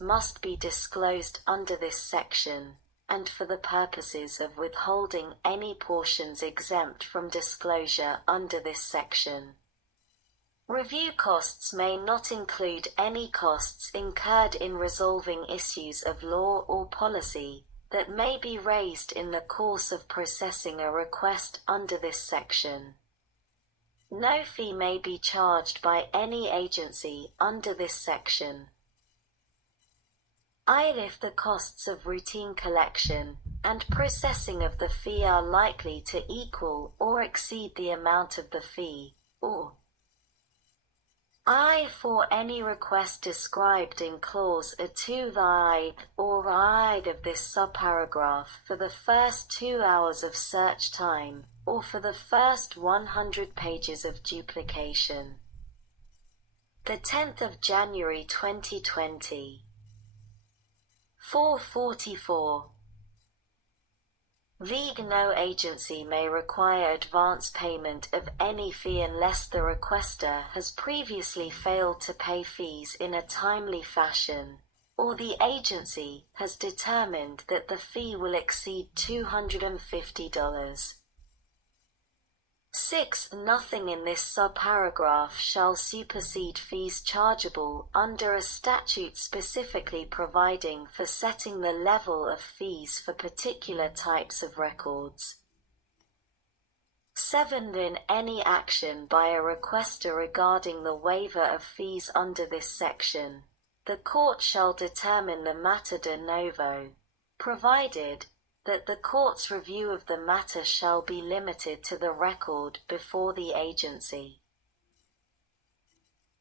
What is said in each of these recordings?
must be disclosed under this section, and for the purposes of withholding any portions exempt from disclosure under this section. Review costs may not include any costs incurred in resolving issues of law or policy that may be raised in the course of processing a request under this section. No fee may be charged by any agency under this section. If the costs of routine collection and processing of the fee are likely to equal or exceed the amount of the fee, or for any request described in clause A2 or of this subparagraph for the first 2 hours of search time, or for the first 100 pages of duplication. The 10th of January 2020. 444. No agency may require advance payment of any fee unless the requester has previously failed to pay fees in a timely fashion, or the agency has determined that the fee will exceed $250. 6. Nothing in this subparagraph shall supersede fees chargeable under a statute specifically providing for setting the level of fees for particular types of records. 7. In any action by a requester regarding the waiver of fees under this section, the court shall determine the matter de novo, provided that the court's review of the matter shall be limited to the record before the agency.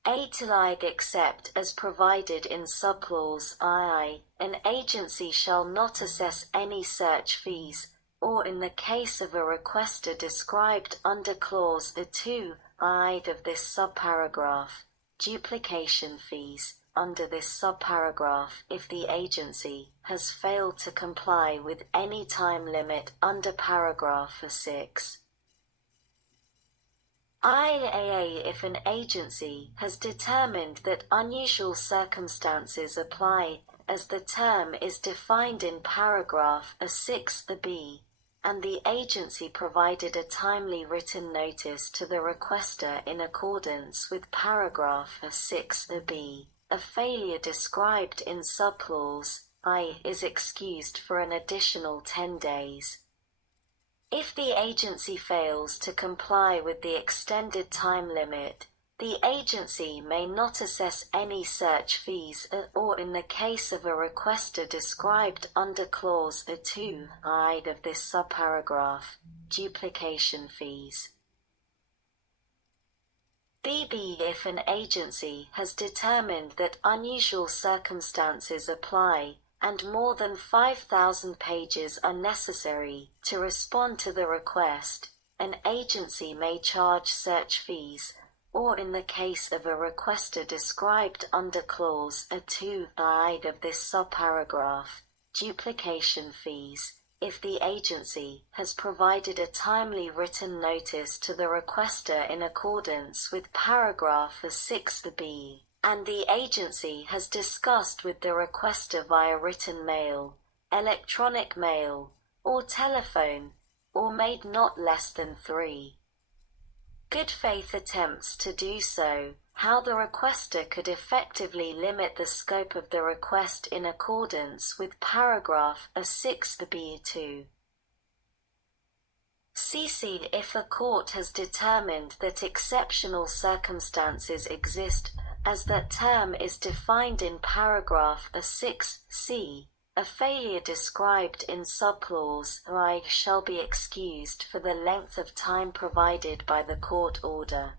8. Except as provided in subclause I, an agency shall not assess any search fees, or in the case of a requester described under clause A2 of this subparagraph, duplication fees under this subparagraph if the agency has failed to comply with any time limit under paragraph 6. If an agency has determined that unusual circumstances apply, as the term is defined in paragraph 6b, and the agency provided a timely written notice to the requester in accordance with paragraph 6b, a failure described in subclause I is excused for an additional 10 days. If the agency fails to comply with the extended time limit, the agency may not assess any search fees or in the case of a requester described under clause A2 of this subparagraph, duplication fees. If an agency has determined that unusual circumstances apply, and more than 5,000 pages are necessary to respond to the request, an agency may charge search fees, or in the case of a requester described under clause A2 of this subparagraph, duplication fees, if the agency has provided a timely written notice to the requester in accordance with paragraph 6b, and the agency has discussed with the requester via written mail, electronic mail, or telephone, or made not less than 3 good faith attempts to do so, how the requester could effectively limit the scope of the request in accordance with paragraph 6b2. If a court has determined that exceptional circumstances exist, as that term is defined in paragraph 6c, a failure described in subclause I shall be excused for the length of time provided by the court order.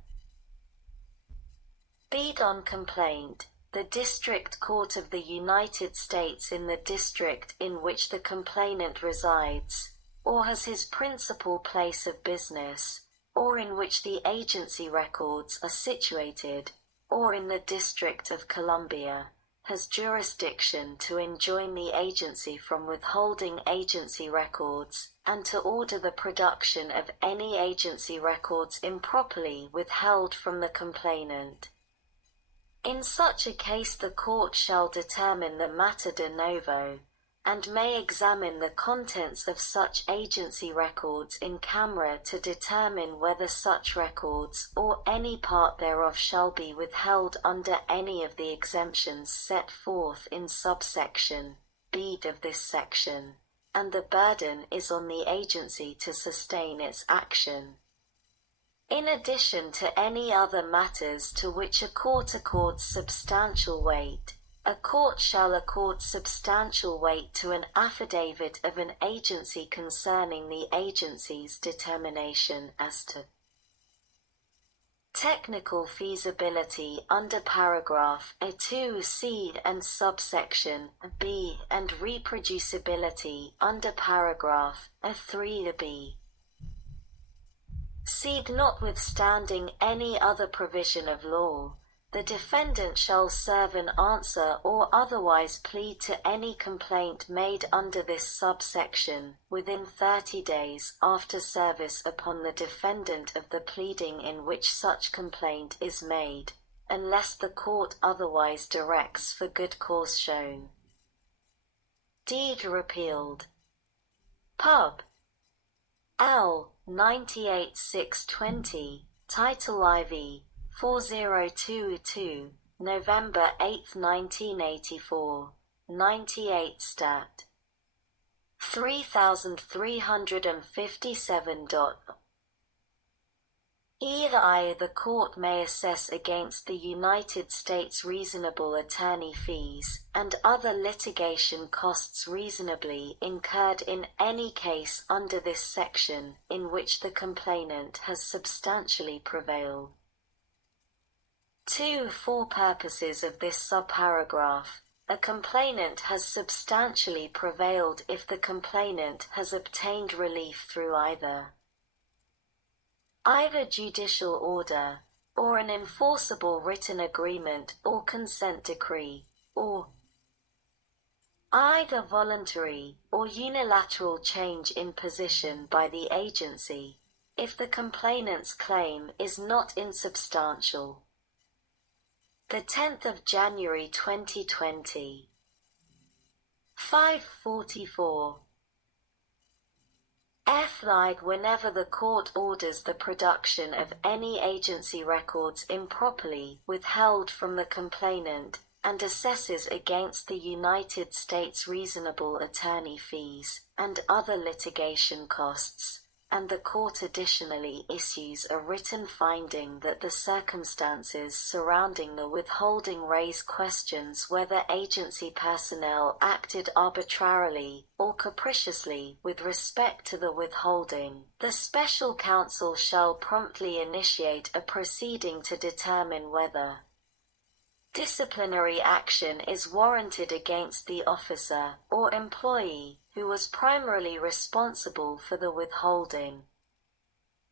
On complaint, the District Court of the United States in the district in which the complainant resides, or has his principal place of business, or in which the agency records are situated, or in the District of Columbia, has jurisdiction to enjoin the agency from withholding agency records, and to order the production of any agency records improperly withheld from the complainant. In such a case the court shall determine the matter de novo, and may examine the contents of such agency records in camera to determine whether such records or any part thereof shall be withheld under any of the exemptions set forth in subsection B of this section, and the burden is on the agency to sustain its action. In addition to any other matters to which a court accords substantial weight, a court shall accord substantial weight to an affidavit of an agency concerning the agency's determination as to technical feasibility under paragraph A2c and subsection B, and reproducibility under paragraph A3b. C. Notwithstanding any other provision of law, the defendant shall serve an answer or otherwise plead to any complaint made under this subsection within 30 days after service upon the defendant of the pleading in which such complaint is made, unless the court otherwise directs for good cause shown. Deed repealed. Pub. L. 98-620, Title IV, 4022, November 8, 1984, 98 Stat. 3357. Either the court may assess against the United States reasonable attorney fees and other litigation costs reasonably incurred in any case under this section in which the complainant has substantially prevailed. 2. For purposes of this subparagraph, a complainant has substantially prevailed if the complainant has obtained relief through either judicial order, or an enforceable written agreement or consent decree, or either voluntary or unilateral change in position by the agency, if the complainant's claim is not insubstantial. The 10th of January 2020. 544. F. Whenever the court orders the production of any agency records improperly withheld from the complainant and assesses against the United States reasonable attorney fees and other litigation costs, and the court additionally issues a written finding that the circumstances surrounding the withholding raise questions whether agency personnel acted arbitrarily or capriciously with respect to the withholding, the special counsel shall promptly initiate a proceeding to determine whether disciplinary action is warranted against the officer or employee who was primarily responsible for the withholding.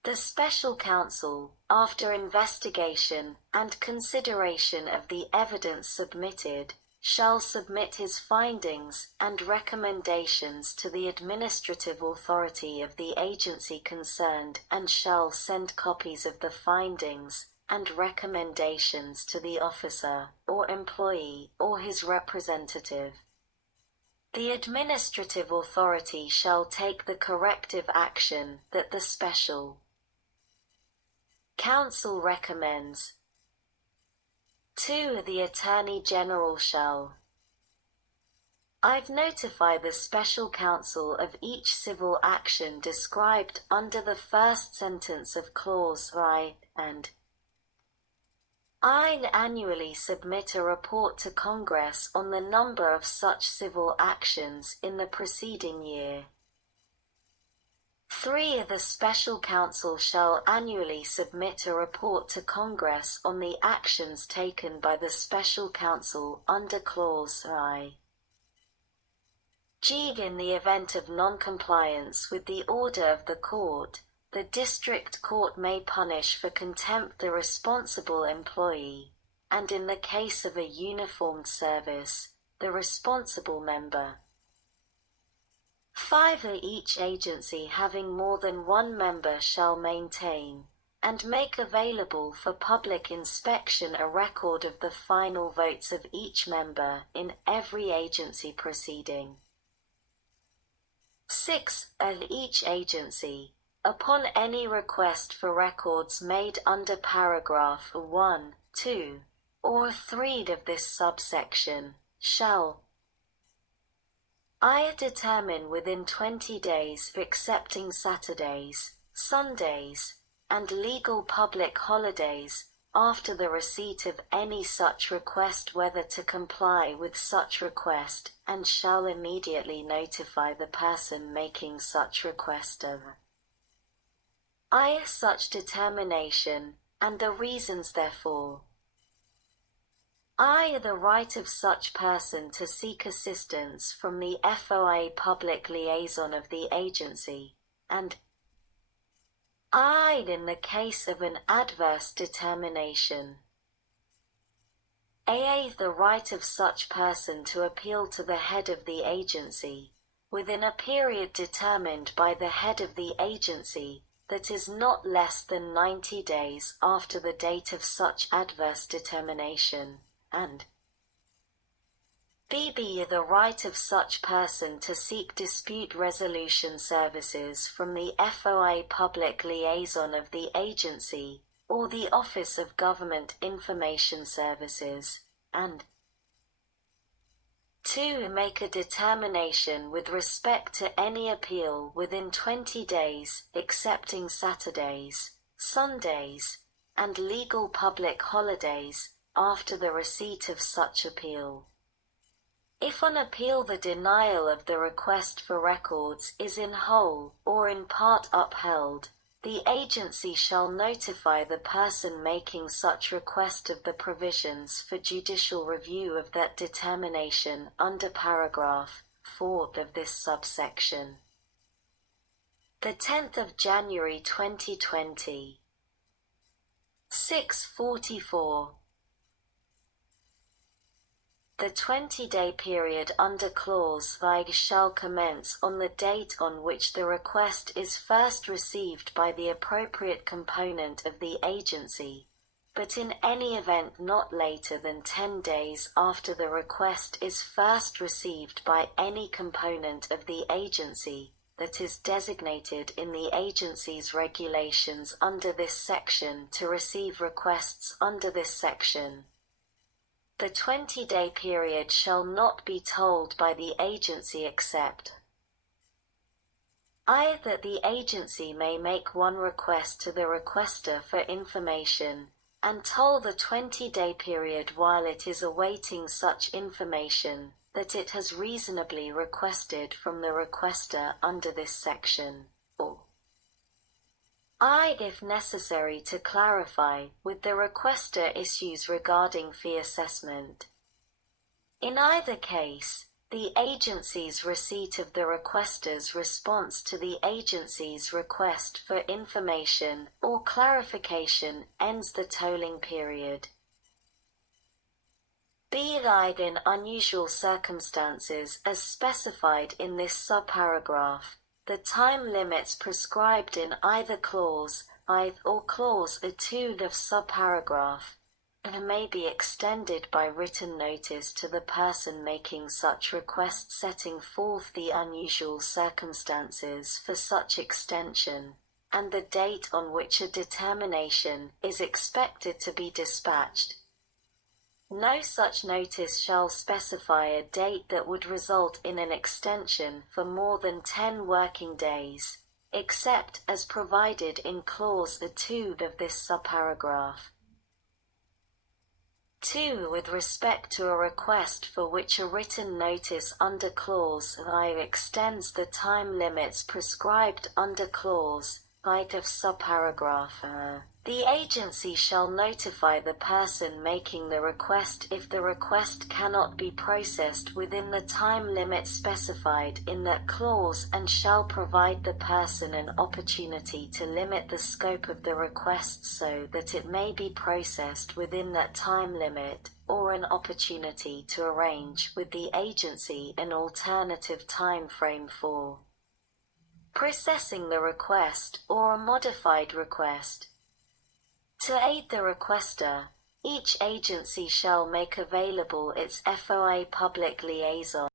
The special counsel, after investigation and consideration of the evidence submitted, shall submit his findings and recommendations to the administrative authority of the agency concerned and shall send copies of the findings and recommendations to the officer or employee or his representative. The administrative authority shall take the corrective action that the special counsel recommends. 2. The Attorney General shall notify the special counsel of each civil action described under the first sentence of Clause I, and annually submit a report to Congress on the number of such civil actions in the preceding year. 3. The special counsel shall annually submit a report to Congress on the actions taken by the special counsel under Clause I. G. In the event of non-compliance with the order of the court, the district court may punish for contempt the responsible employee, and in the case of a uniformed service, the responsible member. 5. Each agency having more than one member shall maintain, and make available for public inspection a record of the final votes of each member in every agency proceeding. 6. Of each agency, upon any request for records made under paragraph 1, 2, or 3 of this subsection, shall I determine within 20 days, excepting Saturdays, Sundays, and legal public holidays, after the receipt of any such request whether to comply with such request, and shall immediately notify the person making such request of I such determination, and the reasons therefor. I the right of such person to seek assistance from the FOA public liaison of the agency, and I in the case of an adverse determination. A the right of such person to appeal to the head of the agency, within a period determined by the head of the agency, that is not less than 90 days after the date of such adverse determination, and B the right of such person to seek dispute resolution services from the FOA public liaison of the agency, or the Office of Government Information Services, and 2 make a determination with respect to any appeal within 20 days, excepting Saturdays, Sundays, and legal public holidays, after the receipt of such appeal. If on appeal the denial of the request for records is in whole or in part upheld, the agency shall notify the person making such request of the provisions for judicial review of that determination under paragraph 4 of this subsection. The 10th of January 2020. 644. The 20-day period under clause 5 shall commence on the date on which the request is first received by the appropriate component of the agency, but in any event not later than 10 days after the request is first received by any component of the agency that is designated in the agency's regulations under this section to receive requests under this section. The 20-day period shall not be told by the agency except I that the agency may make one request to the requester for information, and toll the 20-day period while it is awaiting such information that it has reasonably requested from the requester under this section, or I, if necessary, to clarify with the requester issues regarding fee assessment. In either case, the agency's receipt of the requester's response to the agency's request for information or clarification ends the tolling period. Be it in unusual circumstances as specified in this subparagraph, the time limits prescribed in either clause 5 or clause 2 of subparagraph may be extended by written notice to the person making such request setting forth the unusual circumstances for such extension, and the date on which a determination is expected to be dispatched. No such notice shall specify a date that would result in an extension for more than 10 working days, except as provided in clause 2 of this subparagraph. 2. With respect to a request for which a written notice under clause I extends the time limits prescribed under clause I of subparagraph the agency shall notify the person making the request if the request cannot be processed within the time limit specified in that clause and shall provide the person an opportunity to limit the scope of the request so that it may be processed within that time limit, or an opportunity to arrange with the agency an alternative time frame for processing the request or a modified request. To aid the requester, each agency shall make available its FOA public liaison